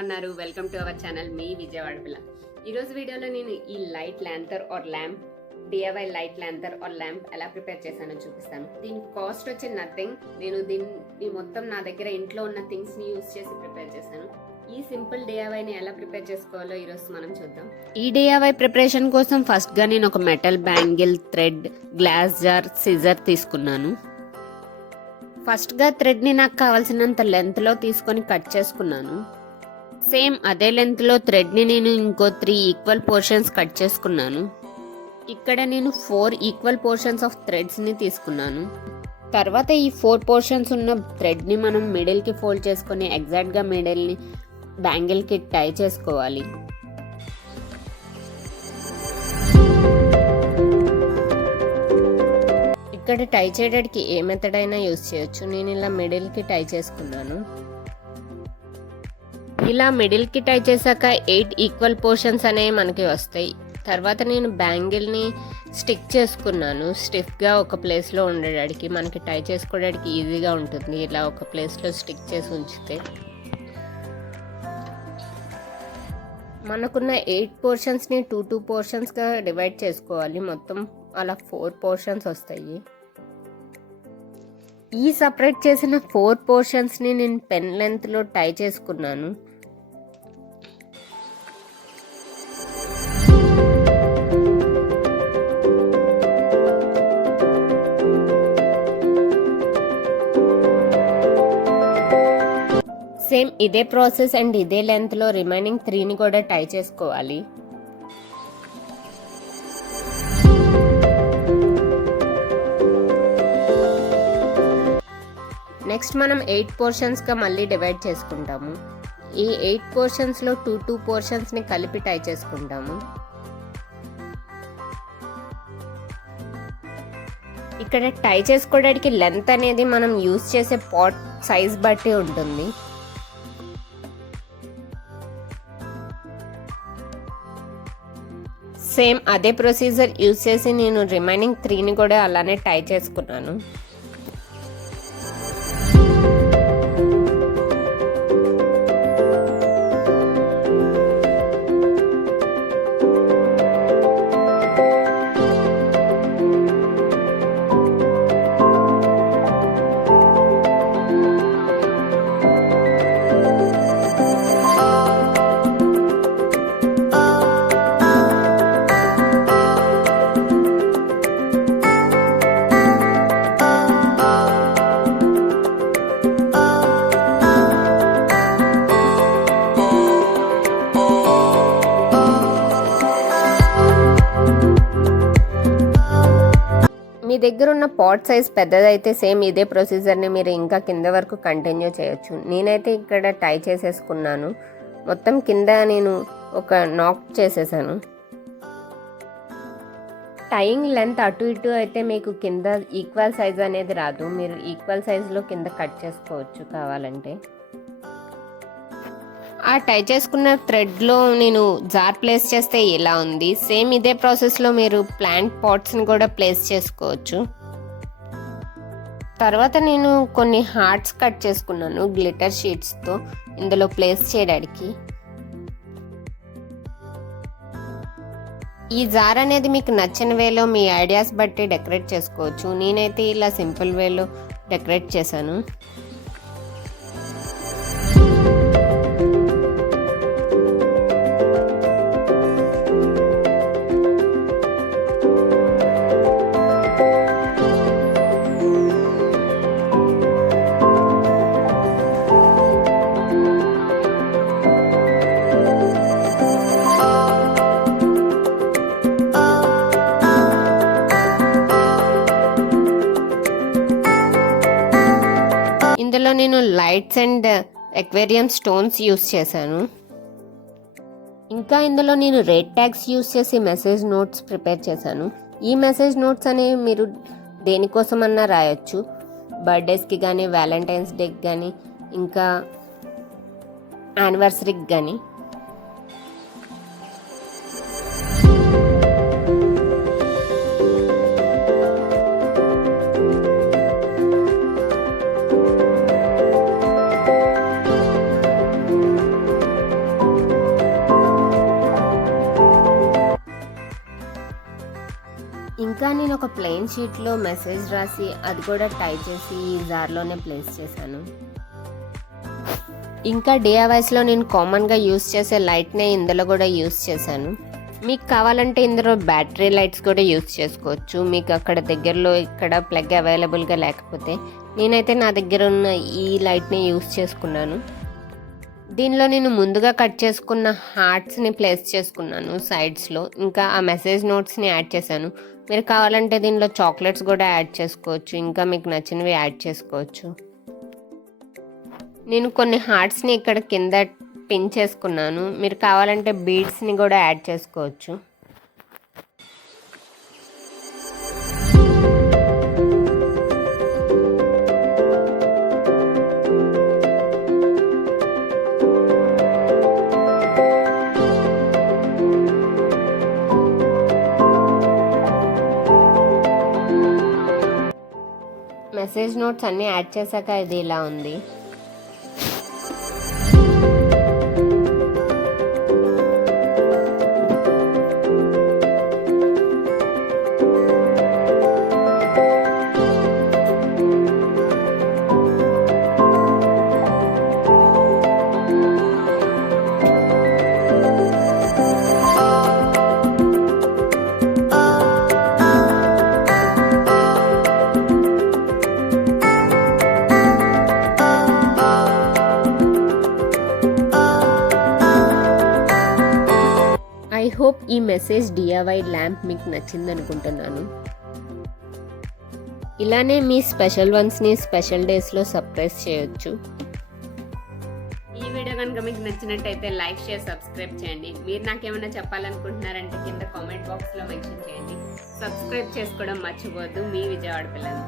ఉన్నారు? Welcome to our channel మీ విజయవాడ పిల్ల. ఈరోజు వీడియోలో నేను ఈ light lantern or lamp DIY light lantern or lamp ఎలా ప్రిపేర్ చేశానో చూపిస్తాను. దీని కాస్ట్ వచ్చి నథింగ్. నేను దీన్ని మొత్తం నా దగ్గర ఇంట్లో ఉన్న థింగ్స్ని యూజ్ చేసి ప్రిపేర్ చేశాను. ఈ సింపుల్ డిఐవైని ఎలా ప్రిపేర్ చేసుకోవాలో ఈరోజు మనం చూద్దాం. ఈ డిఐవై ప్రిపరేషన్ కోసం ఫస్ట్గా నేను ఒక metal bangle, thread, glass jar, scissor తీసుకున్నాను. ఫస్ట్గా థ్రెడ్ని నాకు కావాల్సినంత లెంత్లో తీసుకొని కట్ చేసుకున్నాను. సేమ్ అదే లెంత్లో థ్రెడ్ని నేను ఇంకో 3 ఈక్వల్ పోర్షన్స్ కట్ చేసుకున్నాను. ఇక్కడ నేను 4 ఈక్వల్ పోర్షన్స్ ఆఫ్ థ్రెడ్స్ని తీసుకున్నాను. తర్వాత ఈ 4 పోర్షన్స్ ఉన్న థ్రెడ్ని మనం మిడిల్కి ఫోల్డ్ చేసుకొని ఎగ్జాక్ట్గా మిడిల్ని బ్యాంగిల్కి టై చేసుకోవాలి. ఇక్కడ టై చేయడానికి ఏ మెథడ్ అయినా యూజ్ చేయొచ్చు. నేను ఇలా మిడిల్కి టై చేసుకున్నాను. ఇలా మిడిల్కి టై చేశాక 8 ఈక్వల్ పోర్షన్స్ అనేవి మనకి వస్తాయి. తర్వాత నేను బ్యాంగిల్ని స్టిక్ చేసుకున్నాను. స్టిఫ్గా ఒక ప్లేస్లో ఉండడానికి, మనకి టై చేసుకోవడానికి ఈజీగా ఉంటుంది. ఇలా ఒక ప్లేస్లో స్టిక్ చేసి ఉంచితే మనకున్న 8 పోర్షన్స్ని 2 పోర్షన్స్గా డివైడ్ చేసుకోవాలి. మొత్తం అలా 4 పోర్షన్స్ వస్తాయి. ఈ సపరేట్ చేసిన 4 పోర్షన్స్ని నేను పెన్ లెంత్లో టై చేసుకున్నాను. సేమ్ ఇదే ప్రాసెస్ అండ్ ఇదే లెంత్లో రిమైనింగ్ 3ని కూడా టై చేసుకోవాలి. నెక్స్ట్ మనం 8 పోర్షన్స్గా మళ్ళీ డివైడ్ చేసుకుంటాము. ఈ 8 పోర్షన్స్లో 2 పోర్షన్స్ని కలిపి టై చేసుకుంటాము. ఇక్కడ టై చేసుకోవడానికి లెంత్ అనేది మనం యూజ్ చేసే పాట్ సైజ్ బట్టి ఉంటుంది. సేమ్ అదే ప్రొసీజర్ యూజ్ చేసి నేను రిమైనింగ్ 3ని కూడా అలానే టై చేసుకున్నాను. మీ దగ్గర ఉన్న పాట్ సైజ్ పెద్దదైతే సేమ్ ఇదే ప్రొసీజర్ని మీరు ఇంకా కింద వరకు కంటిన్యూ చేయొచ్చు. నేనైతే ఇక్కడ టై చేసేసుకున్నాను. మొత్తం కింద నేను ఒక నాక్ చేసేసాను. టైయింగ్ లెంత్ అటు ఇటు అయితే మీకు కింద ఈక్వల్ సైజ్ అనేది రాదు. మీరు ఈక్వల్ సైజులో కింద కట్ చేసుకోవచ్చు కావాలంటే. ఆ టై చేసుకున్న థ్రెడ్లో నేను జార్ ప్లేస్ చేస్తే ఇలా ఉంది. సేమ్ ఇదే ప్రాసెస్లో మీరు ప్లాంట్ పాట్స్ని కూడా ప్లేస్ చేసుకోవచ్చు. తర్వాత నేను కొన్ని హార్ట్స్ కట్ చేసుకున్నాను గ్లిటర్ షీట్స్తో ఇందులో ప్లేస్ చేయడానికి. ఈ జార్ అనేది మీకు నచ్చిన వేలో మీ ఐడియాస్ బట్టి డెకరేట్ చేసుకోవచ్చు. నేనైతే ఇలా సింపుల్ వేలో డెకరేట్ చేశాను. ఇందులో నేను lights and aquarium stones use చేశాను. ఇంకా ఇందులో నేను రెడ్ ట్యాగ్స్ యూస్ చేసి మెసేజ్ నోట్స్ ప్రిపేర్ చేశాను. ఈ మెసేజ్ నోట్స్ అనేవి మీరు దేనికోసమన్నా రాయొచ్చు. బర్త్డేస్కి కానీ, వ్యాలంటైన్స్ డేకి కానీ, ఇంకా యానివర్సరీకి కానీ. ఇంకా నేను ఒక ప్లెయిన్ షీట్లో మెసేజ్ రాసి అది కూడా టైప్ చేసి ఈ జార్లోనే ప్లేస్ చేశాను. ఇంకా DIYస్లో నేను కామన్గా యూస్ చేసే లైట్నే ఇందులో కూడా యూస్ చేశాను. మీకు కావాలంటే ఇందులో బ్యాటరీ లైట్స్ కూడా యూస్ చేసుకోవచ్చు. మీకు అక్కడ దగ్గరలో ఇక్కడ ప్లగ్ అవైలబుల్గా లేకపోతే నేనైతే నా దగ్గర ఉన్న ఈ లైట్ని యూస్ చేసుకున్నాను. దీనిలో నేను ముందుగా కట్ చేసుకున్న హార్ట్స్ని ప్లేస్ చేసుకున్నాను సైడ్స్లో. ఇంకా ఆ మెసేజ్ నోట్స్ని యాడ్ చేశాను. మీరు కావాలంటే దీనిలో చాక్లెట్స్ కూడా యాడ్ చేసుకోవచ్చు. ఇంకా మీకు నచ్చినవి యాడ్ చేసుకోవచ్చు. నేను కొన్ని హార్ట్స్ని ఇక్కడ కింద పిన్ చేసుకున్నాను. మీరు కావాలంటే బీడ్స్ని కూడా యాడ్ చేసుకోవచ్చు. మెసేజ్ నోట్స్ అన్నీ యాడ్ చేశాక ఇది ఇలా ఉంది. ఐ హోప్ ఈ మెసేజ్ DIY ల్యాంప్ మీకు నచ్చింది అనుకుంటున్నాను. ఇలానే మీ స్పెషల్ వన్స్ని స్పెషల్ డేస్లో సర్ప్రైజ్ చేయొచ్చు. ఈ వీడియో కనుక మీకు నచ్చినట్టయితే లైక్, షేర్, సబ్స్క్రైబ్ చేయండి. మీరు నాకేమైనా చెప్పాలనుకుంటున్నారంటే కింద కామెంట్ బాక్స్లో మెన్షన్ చేయండి. సబ్స్క్రైబ్ చేసుకోవడం మర్చిపోవద్దు. మీ విజయవాడ పిల్లలు.